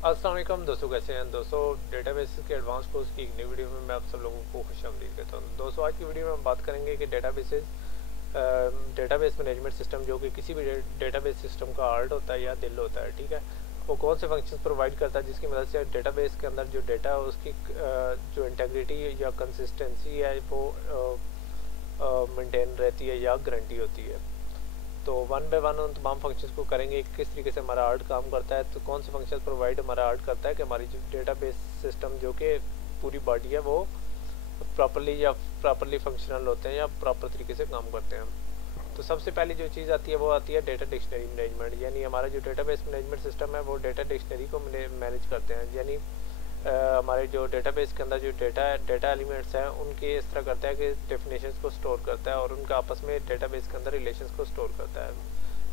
अस्सलाम वालेकुम दोस्तों, कैसे हैं दोस्तों। डेटाबेस के एडवांस कोर्स की एक नई वीडियो में मैं आप सब लोगों को खुशामदीद कहता हूँ। दोस्तों, आज की वीडियो में हम बात करेंगे कि डेटाबेस मैनेजमेंट सिस्टम, जो कि किसी भी डेटाबेस सिस्टम का हार्ट होता है या दिल होता है, ठीक है, वो कौन से फंक्शंस प्रोवाइड करता है जिसकी मदद से डेटाबेस के अंदर जो डेटा है उसकी जो इंटेग्रिटी या कंसिस्टेंसी है वो मेंटेन रहती है या गारंटी होती है। तो वन बाय वन उन तमाम फंक्शंस को करेंगे कि किस तरीके से हमारा आर्ट काम करता है, तो कौन से फंक्शन प्रोवाइड हमारा आर्ट करता है कि हमारी जो डेटाबेस सिस्टम जो कि पूरी बॉडी है वो प्रॉपरली फंक्शनल होते हैं या प्रॉपर तरीके से काम करते हैं। तो सबसे पहली जो चीज़ आती है वो आती है डेटा डिक्शनरी मैनेजमेंट, यानी हमारा जो डेटाबेस मैनेजमेंट सिस्टम है वो डेटा डिक्शनरी को मैनेज करते हैं। यानी हमारे जो डेटाबेस के अंदर जो डेटा एलिमेंट्स हैं उनके इस तरह करता है कि डेफिनेशंस को स्टोर करता है और उनका आपस में डेटाबेस के अंदर रिलेशंस को स्टोर करता है,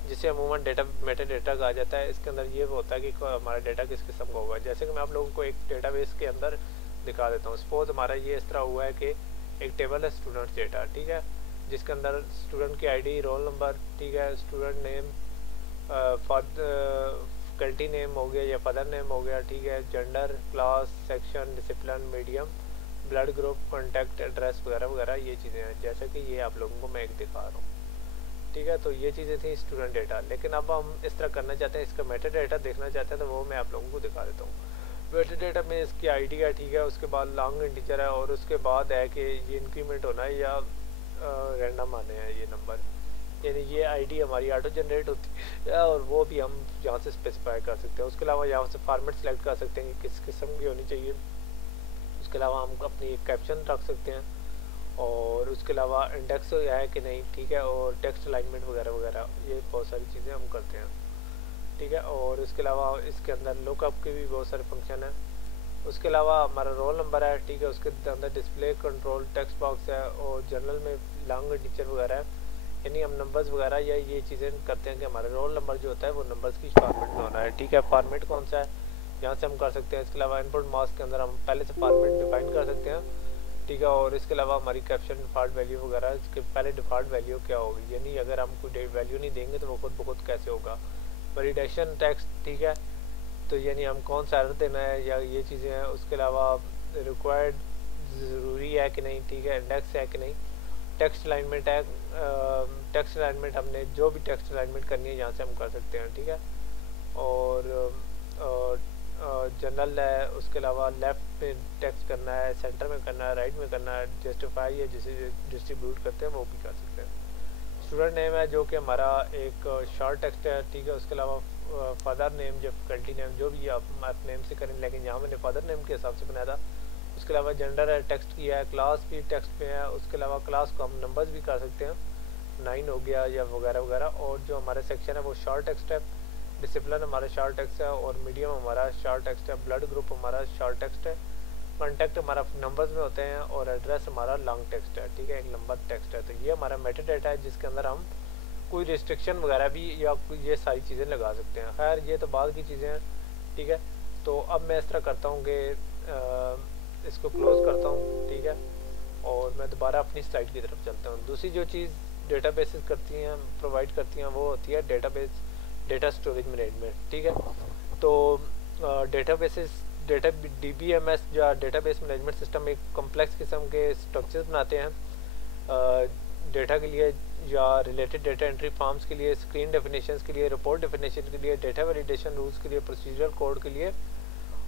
जिसे अमूमन मेटा डेटा कहा जाता है। इसके अंदर ये होता है कि हमारा डेटा किस किस्म का होगा। जैसे कि मैं आप लोगों को एक डेटाबेस के अंदर दिखा देता हूँ। सपोज हमारा ये इस तरह हुआ है कि एक टेबल है स्टूडेंट्स डेटा, ठीक है, जिसके अंदर स्टूडेंट की आईडी, रोल नंबर, ठीक है, स्टूडेंट नेम, फैकल्टी नेम हो गया या फादर नेम हो गया, ठीक है, gender, class, section, discipline, medium, blood group, contact address वगैरह वगैरह, ये चीज़ें हैं। जैसे कि ये आप लोगों को मैं एक दिखा रहा हूँ, ठीक है। तो ये चीज़ें थी स्टूडेंट डेटा, लेकिन अब हम इस तरह करना चाहते हैं, इसका मेटा डेटा देखना चाहते हैं, तो वो मैं आप लोगों को दिखा देता हूँ। मेटा डेटा में इसकी आईडी है, ठीक है, उसके बाद लॉन्ग इंटीजर है और उसके बाद है कि ये इंक्रीमेंट होना है या रैंडम आने हैं ये नंबर, यानी ये आईडी हमारी ऑटो जनरेट होती है और वो भी हम यहाँ से स्पेसिफाई कर सकते हैं। उसके अलावा यहाँ से फॉर्मेट सेलेक्ट कर सकते हैं कि किस किस्म की होनी चाहिए। उसके अलावा हम अपनी एक कैप्शन रख सकते हैं और उसके अलावा इंडेक्स है कि नहीं, ठीक है, और टेक्स्ट अलाइनमेंट वगैरह वगैरह, ये बहुत सारी चीज़ें हम करते हैं, ठीक है। और इसके अलावा इसके अंदर लुकअप के भी बहुत सारे फंक्शन हैं। उसके अलावा हमारा रोल नंबर है, ठीक है, उसके अंदर डिस्प्ले कंट्रोल टेक्स्ट बॉक्स है और जनरल में लॉन्ग टीचर वगैरह है, यानी हम नंबर्स वगैरह या ये चीज़ें करते हैं कि हमारा रोल नंबर जो होता है वो नंबर्स की फॉर्मेट में होना है, ठीक है। फॉर्मेट कौन सा है यहाँ से हम कर सकते हैं। इसके अलावा इनपुट मास्क के अंदर हम पहले से फॉर्मेट डिफाइन कर सकते हैं, ठीक है। और इसके अलावा हमारी कैप्शन डिफ़ॉल्ट वैल्यू वगैरह, इसके पहले डिफ़ॉल्ट वैल्यू क्या होगी, यानी अगर हम कोई वैल्यू नहीं देंगे तो वो खुद ब खुद कैसे होगा। वैलिडेशन टेक्स्ट, ठीक है, तो यानी हम कौन सा एरर देना है या ये चीज़ें हैं। उसके अलावा रिक्वायर्ड ज़रूरी है कि नहीं, ठीक है, इंडेक्स है कि नहीं, टेक्स्ट अलाइनमेंट है, टेक्स्ट अलाइनमेंट हमने जो भी टेक्स्ट अलाइनमेंट करनी है यहाँ से हम कर सकते हैं, ठीक है। और जनरल है, उसके अलावा लेफ़्ट में टेक्स्ट करना है, सेंटर में करना है, राइट में करना है, जस्टिफाई या जिसे डिस्ट्रीब्यूट करते हैं वो भी कर सकते हैं। स्टूडेंट नेम है जो कि हमारा एक शॉर्ट टेक्स्ट है, ठीक है। उसके अलावा फादर नेम या फैकल्टी नेम जो भी आप नेम से करें, लेकिन यहाँ मैंने फादर नेम के हिसाब से बनाया था। उसके अलावा जेंडर है, टेक्स्ट किया है, क्लास भी टेक्स्ट में है। उसके अलावा क्लास को हम नंबर्स भी कर सकते हैं, 9 हो गया या वगैरह वगैरह। और जो हमारा सेक्शन है वो शॉर्ट टेक्स्ट है, डिसिप्लिन हमारा शॉर्ट टेक्स्ट है और मीडियम हमारा शॉर्ट टेक्स्ट है, ब्लड ग्रुप हमारा शॉर्ट टेक्स्ट है, कॉन्टैक्ट हमारा नंबर्स में होते हैं और एड्रेस हमारा लॉन्ग टेक्स्ट है, ठीक है, एक लंबा टेक्स्ट है। तो ये हमारा मेटा डेटा है जिसके अंदर हम कोई रिस्ट्रिक्शन वगैरह भी या ये सारी चीज़ें लगा सकते हैं। खैर ये तो बाद की चीज़ें हैं, ठीक है। तो अब मैं इस तरह करता हूँ कि इसको क्लोज़ करता हूँ, ठीक है, और मैं दोबारा अपनी स्लाइड की तरफ चलता हूँ। दूसरी जो चीज़ डेटाबेसेस करती हैं, प्रोवाइड करती हैं, वो होती है डेटा स्टोरेज मैनेजमेंट, ठीक है। तो डेटा DBMS या डेटाबेस मैनेजमेंट सिस्टम एक कॉम्प्लेक्स किस्म के स्ट्रक्चर्स बनाते हैं डेटा के लिए या रिलेटेड डेटा एंट्री फॉर्म्स के लिए, स्क्रीन डेफिनेशंस के लिए, रिपोर्ट डेफिनेशन के लिए, डेटा वैलिडेशन रूल्स के लिए, प्रोसीजरल कोड के लिए।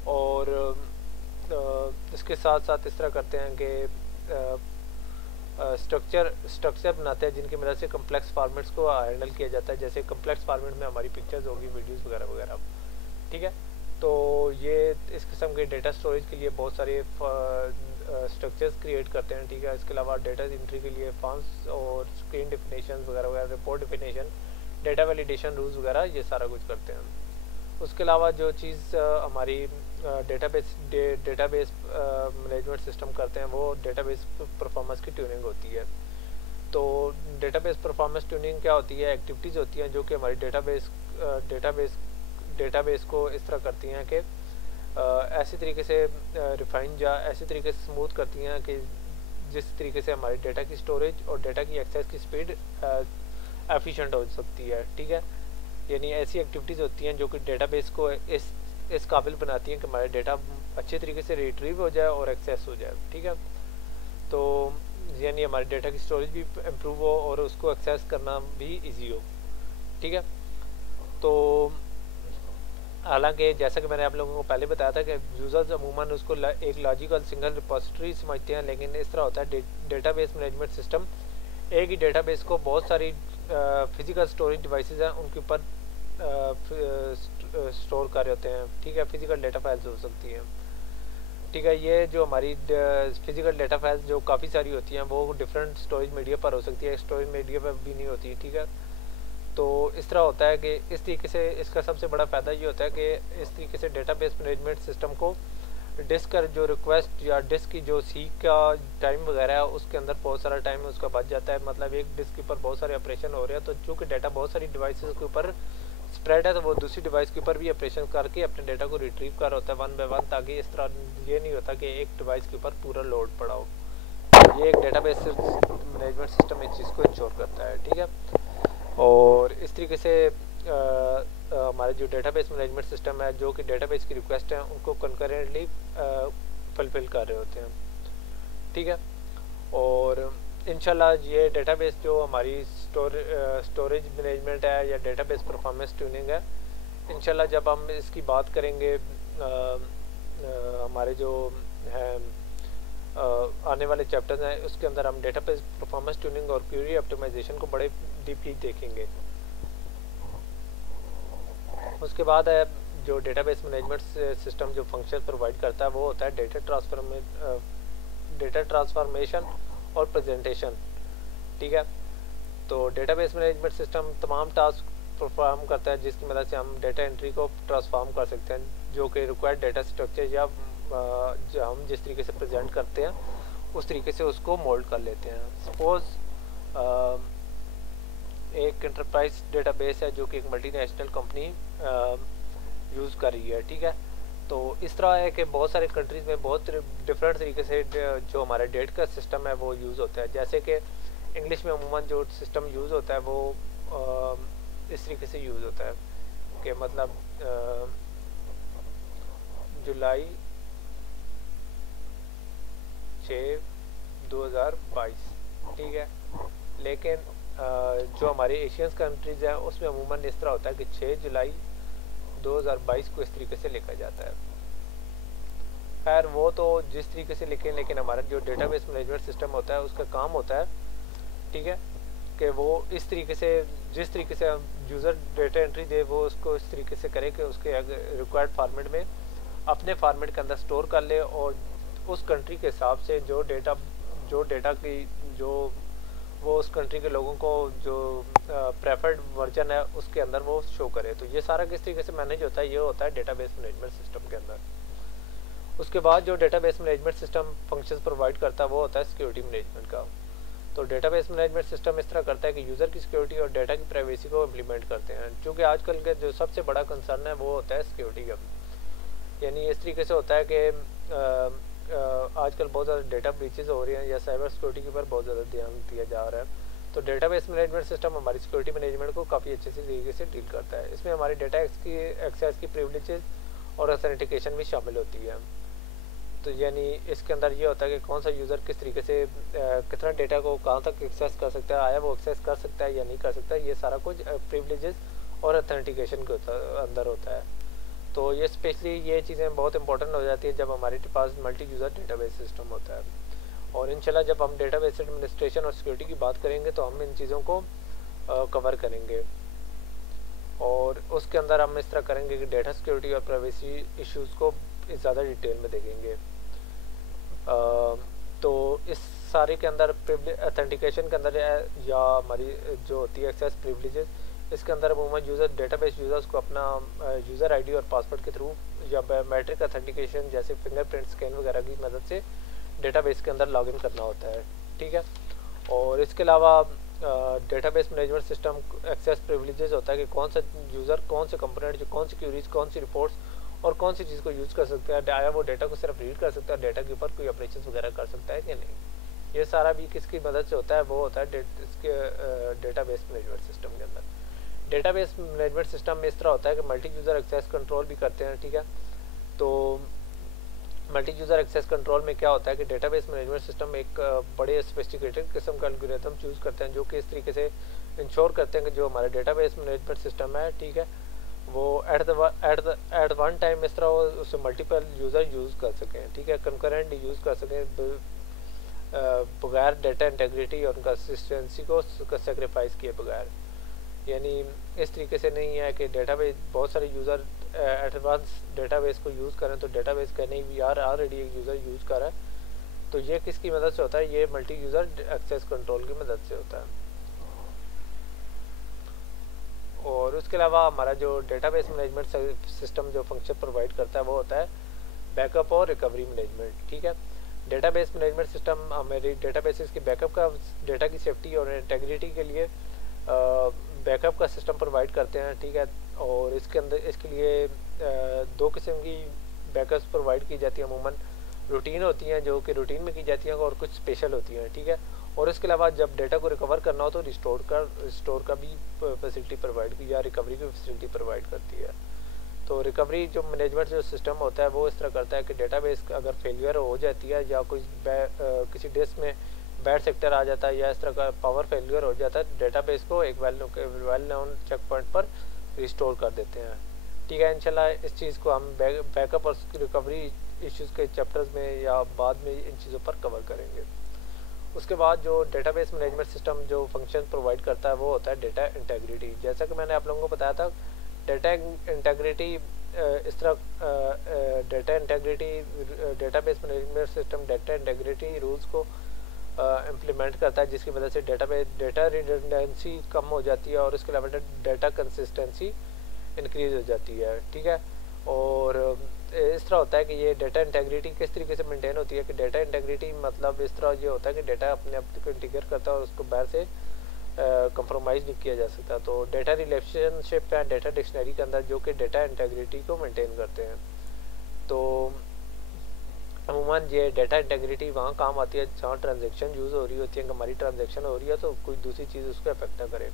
और इसके साथ साथ इस तरह करते हैं कि स्ट्रक्चर बनाते हैं जिनकी मदद से कम्प्लेक्स फॉर्मेट्स को हैंडल किया जाता है। जैसे कम्प्लेक्स फॉर्मेट में हमारी पिक्चर्स होगी, वीडियोस वगैरह वगैरह, ठीक है। तो ये इस किस्म के डेटा स्टोरेज के लिए बहुत सारे स्ट्रक्चर्स क्रिएट करते हैं, ठीक है। इसके अलावा डेटा एंट्री के लिए फॉर्म्स और स्क्रीन डेफिनेशन वगैरह वगैरह, report definition, data validation rules वगैरह, ये सारा कुछ करते हैं। उसके अलावा जो चीज़ हमारी डेटाबेस मैनेजमेंट सिस्टम करते हैं वो डेटाबेस परफॉर्मेंस की ट्यूनिंग होती है। तो डेटाबेस परफॉर्मेंस ट्यूनिंग क्या होती है, एक्टिविटीज़ होती हैं जो कि हमारी डेटाबेस को इस तरह करती हैं कि ऐसी तरीके से रिफाइन या ऐसी तरीके से स्मूथ करती हैं कि जिस तरीके से हमारे डेटा की स्टोरेज और डेटा की एक्सेस की स्पीड एफिशिएंट हो सकती है, ठीक है। यानी ऐसी एक्टिविटीज़ होती हैं जो कि डेटाबेस को इस इस काबिल बनाती हैं कि हमारा डेटा अच्छे तरीके से रिट्रीव हो जाए और एक्सेस हो जाए, ठीक है। तो यानी हमारे डेटा की स्टोरेज भी इम्प्रूव हो और उसको एक्सेस करना भी इजी हो, ठीक है। तो हालांकि जैसा कि मैंने आप लोगों को पहले बताया था कि यूज़र्स अमूमन उसको एक लॉजिकल सिंगल रिपोजिटरी समझते हैं, लेकिन इस तरह होता है डेटाबेस मैनेजमेंट सिस्टम एक ही डेटाबेस को बहुत सारी फिजिकल स्टोरेज डिवाइसेस हैं उनके ऊपर स्टोर कर रहे होते हैं, ठीक है। फिजिकल डेटा फाइल्स हो सकती हैं, ठीक है। ये जो हमारी फिजिकल डेटा फाइल्स जो काफ़ी सारी होती हैं वो डिफरेंट स्टोरेज मीडिया पर हो सकती है, स्टोरेज मीडिया पर भी नहीं होती, ठीक है। तो इस तरह होता है कि इस तरीके से इसका सबसे बड़ा फ़ायदा ये होता है कि इस तरीके से डेटाबेस मैनेजमेंट सिस्टम को डिस्क का जो रिक्वेस्ट या डिस्क की जो सीक का टाइम वगैरह है उसके अंदर बहुत सारा टाइम उसका बच जाता है। मतलब एक डिस्क के ऊपर बहुत सारे ऑपरेशन हो रहे हैं, तो चूँकि डाटा बहुत सारी डिवाइसेस के ऊपर स्प्रेड है तो वो दूसरी डिवाइस के ऊपर भी ऑपरेशन करके अपने डाटा को रिट्रीव कर होता है वन बाय वन, ताकि इस तरह ये नहीं होता कि एक डिवाइस के ऊपर पूरा लोड पड़ा हो। ये एक डेटाबेस मैनेजमेंट सिस्टम इस चीज़ को इंश्योर करता है, ठीक है। और इस तरीके से हमारे जो डेटाबेस मैनेजमेंट सिस्टम है जो कि डेटाबेस की रिक्वेस्ट है उनको कंकरेंटली फुलफिल कर रहे होते हैं, ठीक है। और इंशाल्लाह ये डेटाबेस जो हमारी स्टोरेज मैनेजमेंट है या डेटाबेस परफॉर्मेंस ट्यूनिंग है, इंशाल्लाह जब हम इसकी बात करेंगे हमारे जो है आने वाले चैप्टर्स हैं उसके अंदर हम डेटाबेस परफॉर्मेंस ट्यूनिंग और क्वेरी ऑप्टिमाइजेशन को बड़े डीपली देखेंगे। उसके बाद है जो डेटाबेस मैनेजमेंट सिस्टम जो फंक्शन प्रोवाइड करता है वो होता है डेटा ट्रांसफॉर्मेशन और प्रेजेंटेशन, ठीक है। तो डेटाबेस मैनेजमेंट सिस्टम तमाम टास्क परफॉर्म करता है जिसकी मदद से हम डेटा एंट्री को ट्रांसफॉर्म कर सकते हैं, जो कि रिक्वायर्ड डेटा स्ट्रक्चर या जो हम जिस तरीके से प्रेजेंट करते हैं उस तरीके से उसको मोल्ड कर लेते हैं। सपोज एक इंटरप्राइज डेटाबेस है जो कि एक मल्टीनेशनल कंपनी यूज़ कर रही है, ठीक है। तो इस तरह है कि बहुत सारे कंट्रीज़ में बहुत डिफरेंट तरीके से जो हमारा डेट का सिस्टम है वो यूज़ होता है। जैसे कि इंग्लिश में अमूमन जो सिस्टम यूज़ होता है वो इस तरीके से यूज़ होता है कि मतलब जुलाई 6, 2022, ठीक है। लेकिन जो हमारे एशियन कंट्रीज़ हैं उसमें अमूमन इस तरह होता है कि 6 जुलाई 2022 को इस तरीके से लिखा जाता है। खैर वो तो जिस तरीके से लिखें, लेकिन हमारा जो डेटाबेस मैनेजमेंट सिस्टम होता है उसका काम होता है, ठीक है, कि वो इस तरीके से जिस तरीके से यूज़र डेटा एंट्री दे वो उसको इस तरीके से करे कि उसके रिक्वायर्ड फॉर्मेट में अपने फॉर्मेट के अंदर स्टोर कर ले और उस कंट्री के हिसाब से जो डेटा की जो वो उस कंट्री के लोगों को जो प्रेफर्ड वर्जन है उसके अंदर वो शो करे। तो ये सारा किस तरीके से मैनेज होता है, ये होता है डेटाबेस मैनेजमेंट सिस्टम के अंदर। उसके बाद जो database management system functions provide करता है वो होता है सिक्योरिटी मैनेजमेंट का। तो डेटाबेस मैनेजमेंट सिस्टम इस तरह करता है कि यूज़र की सिक्योरिटी और डेटा की प्राइवेसी को इम्प्लीमेंट करते हैं। चूँकि आजकल के जो सबसे बड़ा कंसर्न है वो होता है सिक्योरिटी का, यानी इस तरीके से होता है कि आजकल बहुत ज़्यादा डेटा ब्रीचेज हो रही हैं या साइबर सिक्योरिटी के ऊपर बहुत ज़्यादा ध्यान दिया जा रहा है। तो डेटाबेस मैनेजमेंट सिस्टम हमारी सिक्योरिटी मैनेजमेंट को काफ़ी अच्छे से तरीके से डील करता है। इसमें हमारी डेटा एक्सेस की प्रिविलेजेस और ऑथेंटिकेशन भी शामिल होती है। तो यानी इसके अंदर ये होता है कि कौन सा यूज़र किस तरीके से कितना डेटा को कहाँ तक एक्सेस कर सकता है, आया वो एक्सेस कर सकता है या नहीं कर सकता, ये सारा कुछ प्रिविलेजेस और ऑथेंटिकेशन के अंदर होता है। तो ये स्पेशली ये चीज़ें बहुत इंपॉर्टेंट हो जाती है जब हमारे पास मल्टी यूज़र डेटाबेस सिस्टम होता है। और इंशाल्लाह जब हम डेटाबेस एडमिनिस्ट्रेशन और सिक्योरिटी की बात करेंगे तो हम इन चीज़ों को कवर करेंगे और उसके अंदर हम इस तरह करेंगे कि डेटा सिक्योरिटी और प्राइवेसी इश्यूज़ को ज़्यादा डिटेल में देखेंगे। तो इस सारे के अंदर ऑथेंटिकेशन के अंदर या हमारी जो होती है एक्सेस प्रिविलेजेस, इसके अंदर अमूमन यूज़र डेटाबेस यूज़र्स को अपना यूज़र आईडी और पासवर्ड के थ्रू या बायोमेट्रिक ऑथेंटिकेशन जैसे फिंगरप्रिंट स्कैन वगैरह की मदद से डेटाबेस के अंदर लॉगिन करना होता है, ठीक है। और इसके अलावा database management system access privileges होता है कि कौन सा यूज़र कौन से कंपोनेंट जो कौन सी क्यूरीज कौन सी रिपोर्ट्स और कौन सी चीज़ को यूज़ कर सकता है, आया वो डेटा को सिर्फ रीड कर सकता है, डेटा के ऊपर कोई ऑपरेशन वगैरह कर सकता है कि नहीं। ये सारा भी किसकी मदद से होता है, वो होता है इसके डेटाबेस मैनेजमेंट सिस्टम के अंदर। डेटाबेस मैनेजमेंट सिस्टम में इस तरह होता है कि मल्टी यूज़र एक्सेस कंट्रोल भी करते हैं, ठीक है। तो मल्टी यूज़र एक्सेस कंट्रोल में क्या होता है कि डेटाबेस मैनेजमेंट सिस्टम एक बड़े सोफिस्टिकेटेड किस्म का एल्गोरिथम चूज़ करते हैं जो कि इस तरीके से इंश्योर करते हैं कि जो हमारा डेटाबेस मैनेजमेंट सिस्टम है, ठीक है, वो एट वन टाइम इस तरह उससे मल्टीपल यूज़र यूज़ कर सकें, ठीक है, कंकरेंट यूज़ कर सकें बगैर डेटा इंटेग्रिटी और कंसिस्टेंसी को सेक्रीफाइस किए बगैर। यानी इस तरीके से नहीं है कि डेटाबेस बहुत सारे यूज़र एडवांस डेटाबेस को यूज़ करें तो डेटाबेस का नहीं यार ऑलरेडी एक यूज़र यूज़ कर रहा है। तो ये किसकी मदद से होता है? ये मल्टी यूज़र एक्सेस कंट्रोल की मदद से होता है। और उसके अलावा हमारा जो डेटाबेस मैनेजमेंट सिस्टम जो फंक्शन प्रोवाइड करता है वो होता है बैकअप और रिकवरी मैनेजमेंट, ठीक है। डेटाबेस मैनेजमेंट सिस्टम हमारी डेटाबेसेस की बैकअप का, डेटा की सेफ्टी और इंटेग्रिटी के लिए बैकअप का सिस्टम प्रोवाइड करते हैं, ठीक है। और इसके अंदर इसके लिए दो किस्म की बैकअप्स प्रोवाइड की जाती हैं। अमूमन रूटीन होती हैं जो कि रूटीन में की जाती हैं और कुछ स्पेशल होती हैं, ठीक है। और इसके अलावा जब डेटा को रिकवर करना हो तो रिस्टोर का भी फैसिलिटी प्रोवाइड की या रिकवरी की फैसिलिटी प्रोवाइड करती है। तो रिकवरी जो मैनेजमेंट जो सिस्टम होता है वो इस तरह करता है कि डेटाबेस अगर फेलियर हो जाती है या कोई किसी डिस्क में बैड सेक्टर आ जाता है या इस तरह का पावर फेलियर हो जाता है, डेटाबेस को एक वेल नोन चेक पॉइंट पर रिस्टोर कर देते हैं, ठीक है। इंशाल्लाह इस चीज़ को हम बैकअप और रिकवरी इश्यूज़ के चैप्टर्स में या बाद में इन चीज़ों पर कवर करेंगे। उसके बाद जो डेटाबेस मैनेजमेंट सिस्टम जो फंक्शन प्रोवाइड करता है वो होता है डेटा इंटेग्रिटी। जैसा कि मैंने आप लोगों को बताया था, डेटा इंटेग्रिटी इस तरह data integrity database management system data integrity rules को इम्प्लीमेंट करता है जिसकी वजह से डेटा रिडंडेंसी कम हो जाती है और उसके अलावा डेटा कंसिस्टेंसी इंक्रीज हो जाती है, ठीक है। और इस तरह होता है कि ये डेटा इंटेग्रिटी किस तरीके से मेंटेन होती है कि डेटा इंटेग्रिटी मतलब इस तरह ये होता है कि डेटा अपने आप को इंटीग्रेट करता है और उसको बाहर से कंप्रोमाइज़ नहीं किया जा सकता। तो डेटा रिलेशनशिप या डेटा डिक्शनरी के अंदर जो कि डेटा इंटेग्रिटी को मेंटेन करते हैं। तो अमूमन ये डेटा इंटेग्रिटी वहाँ काम आती है जहाँ ट्रांजेक्शन यूज़ हो रही होती है, हमारी ट्रांजेक्शन हो रही है तो कोई दूसरी चीज़ उसको अफेक्ट ना करे,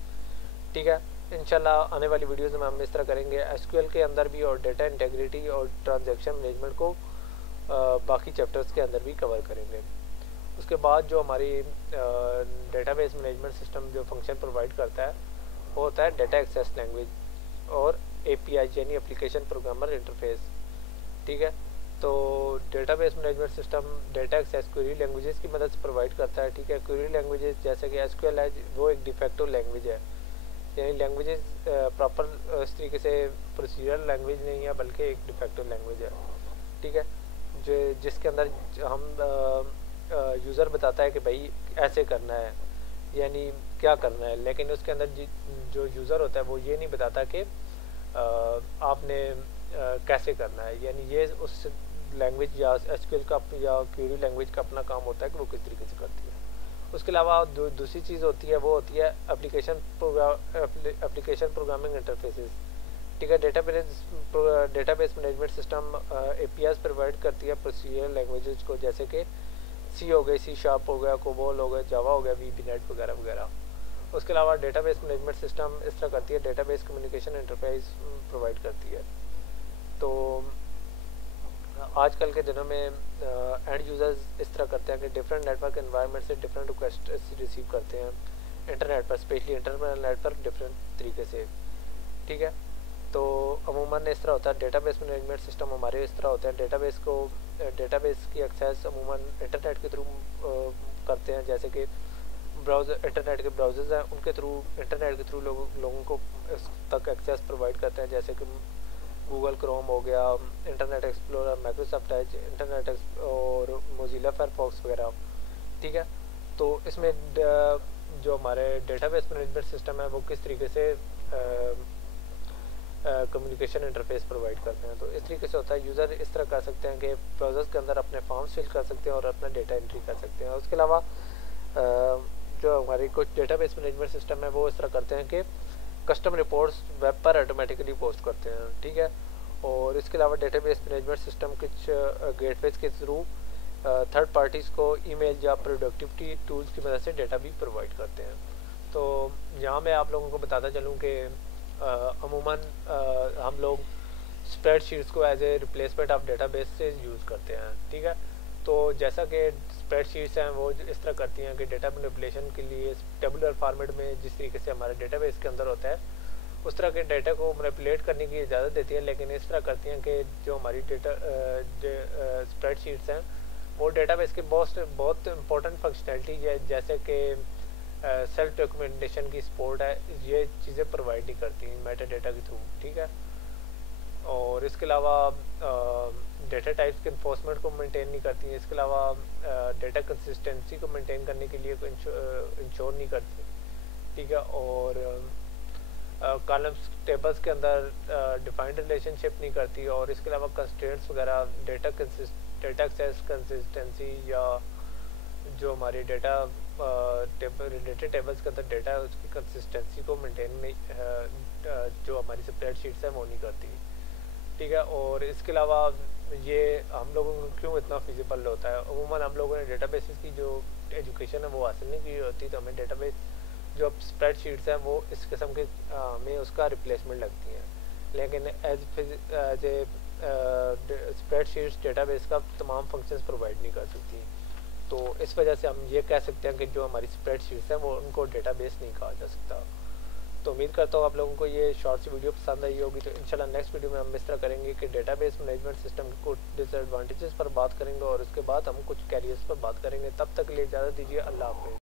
ठीक है। इंशाल्लाह आने वाली वीडियोज़ में हम इस तरह करेंगे एसक्यूएल के अंदर भी और डेटा इंटेग्रिटी और ट्रांजेक्शन मैनेजमेंट को बाकी चैप्टर्स के अंदर भी कवर करेंगे। उसके बाद जो हमारी डेटाबेस मैनेजमेंट सिस्टम जो फंक्शन प्रोवाइड करता है वो होता है डेटा एक्सेस लैंग्वेज और एपीआई यानी एप्लीकेशन प्रोग्रामर इंटरफेस, ठीक है। तो database management system data access query languages की मदद से प्रोवाइड करता है, ठीक है। क्वेरी लैंग्वेजेस जैसे कि एसक्यूएल है वो एक डिफेक्टिव लैंग्वेज है, यानी लैंग्वेजेस प्रॉपर इस तरीके से प्रोसीजरल लैंग्वेज नहीं है बल्कि एक डिफेक्टिव लैंग्वेज है, ठीक है। जो जिसके अंदर हम यूज़र बताता है कि भाई ऐसे करना है यानी क्या करना है, लेकिन उसके अंदर जो यूज़र होता है वो ये नहीं बताता कि आपने कैसे करना है। यानी ये उस लैंग्वेज या एसक्यूएल का या क्वेरी लैंग्वेज का अपना काम होता है कि वो किस तरीके से करती है। उसके अलावा दूसरी चीज़ होती है वो होती है एप्लीकेशन प्रोग्रामिंग इंटरफेसेस, ठीक है। Database management system APIs provide करती है प्रोसीजरल लैंग्वेजेस को, जैसे कि सी हो गई, सी शार्प हो गया, कोबोल हो गया, जावा हो गया, वीबीनेट वगैरह वगैरह। उसके अलावा डेटाबेस मैनेजमेंट सिस्टम इस तरह करती है डेटाबेस कम्युनिकेशन इंटरफेस प्रोवाइड करती है। तो आजकल के दिनों में एंड यूज़र्स इस तरह करते हैं कि डिफरेंट नेटवर्क एनवायरनमेंट से डिफरेंट रिक्वेस्ट रिसीव करते हैं इंटरनेट पर, स्पेशली इंटरनेट पर डिफरेंट तरीके से, ठीक है। तो अमूमन इस तरह होता है डेटाबेस मैनेजमेंट सिस्टम हमारे इस तरह होता है डेटाबेस की एक्सेस अमूमन इंटरनेट के थ्रू करते हैं, जैसे कि ब्राउज़र इंटरनेट के ब्राउज़र्स हैं उनके थ्रू इंटरनेट के थ्रू लोगों को इस तक एक्सेस प्रोवाइड करते हैं, जैसे कि गूगल क्रोम हो गया, internet explorer, Microsoft Edge, internet और मोजिला फायरफॉक्स वगैरह, ठीक है। तो इसमें जो हमारे डेटाबेस मैनेजमेंट सिस्टम है वो किस तरीके से कम्युनिकेशन इंटरफेस प्रोवाइड करते हैं। तो इस तरीके से होता है, यूज़र इस तरह कर सकते हैं कि ब्राउज़र्स के अंदर अपने फॉर्म्स फिल कर सकते हैं और अपना डेटा एंट्री कर सकते हैं। उसके अलावा जो हमारी कुछ डेटाबेस मैनेजमेंट सिस्टम है वो इस तरह करते हैं कि कस्टम रिपोर्ट्स वेब पर ऑटोमेटिकली पोस्ट करते हैं, ठीक है। और इसके अलावा डेटाबेस मैनेजमेंट सिस्टम कुछ गेटवेज के थ्रू थर्ड पार्टीज़ को ईमेल या प्रोडक्टिविटी टूल्स की मदद से डेटा भी प्रोवाइड करते हैं। तो यहाँ मैं आप लोगों को बताता चलूँ कि अमूमन हम लोग स्प्रेडशीट्स को as a replacement of database से यूज़ करते हैं, ठीक है। तो जैसा कि स्प्रेडशीट्स हैं वो इस तरह करती हैं कि डेटा मैनिपुलेशन के लिए टेबुलर फॉर्मेट में जिस तरीके से हमारे डेटाबेस के अंदर होता है उस तरह के डेटा को मैनिपुलेट करने की इजाज़त देती है, लेकिन इस तरह करती हैं कि जो हमारी स्प्रेडशीट्स हैं वो डेटाबेस की बहुत इंपॉर्टेंट फंक्शनैलिटी है, जैसे कि सेल्फ डॉक्यूमेंटेशन की सपोर्ट है, ये चीज़ें प्रोवाइड नहीं करती मेटा डेटा के थ्रू, ठीक है। और इसके अलावा डेटा टाइप्स के इन्फोर्समेंट को मेंटेन नहीं करती हैं, इसके अलावा डेटा कंसिस्टेंसी को मेंटेन करने के लिए इंश्योर नहीं करती, ठीक है। और कॉलम्स टेबल्स के अंदर डिफाइंड रिलेशनशिप नहीं करती, और इसके अलावा कंस्ट्रेंट्स वगैरह डेटा एक्सेस कंसिस्टेंसी या जो हमारी डेटा रिलेटेड टेबल्स के अंदर डेटा है उसकी कंसिस्टेंसी को मेंटेन नहीं जो हमारी स्प्रेडशीट्स है वो नहीं करती, ठीक है। और इसके अलावा ये हम लोगों को क्यों इतना फिजिबल होता है, अमूमन हम लोगों ने डेटाबेसेस की जो एजुकेशन है वो हासिल नहीं की होती, तो हमें डेटाबेस जो स्प्रेडशीट्स हैं वो इस किस्म के में उसका रिप्लेसमेंट लगती हैं, लेकिन एज ए स्प्रेडशीट्स डेटाबेस का तमाम फंक्शंस प्रोवाइड नहीं कर सकती। तो इस वजह से हम ये कह सकते हैं कि जो हमारी स्प्रेडशीट्स हैं वो उनको डेटाबेस नहीं कहा जा सकता। तो उम्मीद करता हूँ आप लोगों को ये शॉर्ट सी वीडियो पसंद आई होगी। तो इंशाल्लाह नेक्स्ट वीडियो में हम इस तरह करेंगे कि डेटाबेस मैनेजमेंट सिस्टम के कुछ डिसएडवांटेजेस पर बात करेंगे और उसके बाद हम कुछ कैरियर्स पर बात करेंगे। तब तक के लिए इजाज़त दीजिए, अल्लाह हाफ़िज़।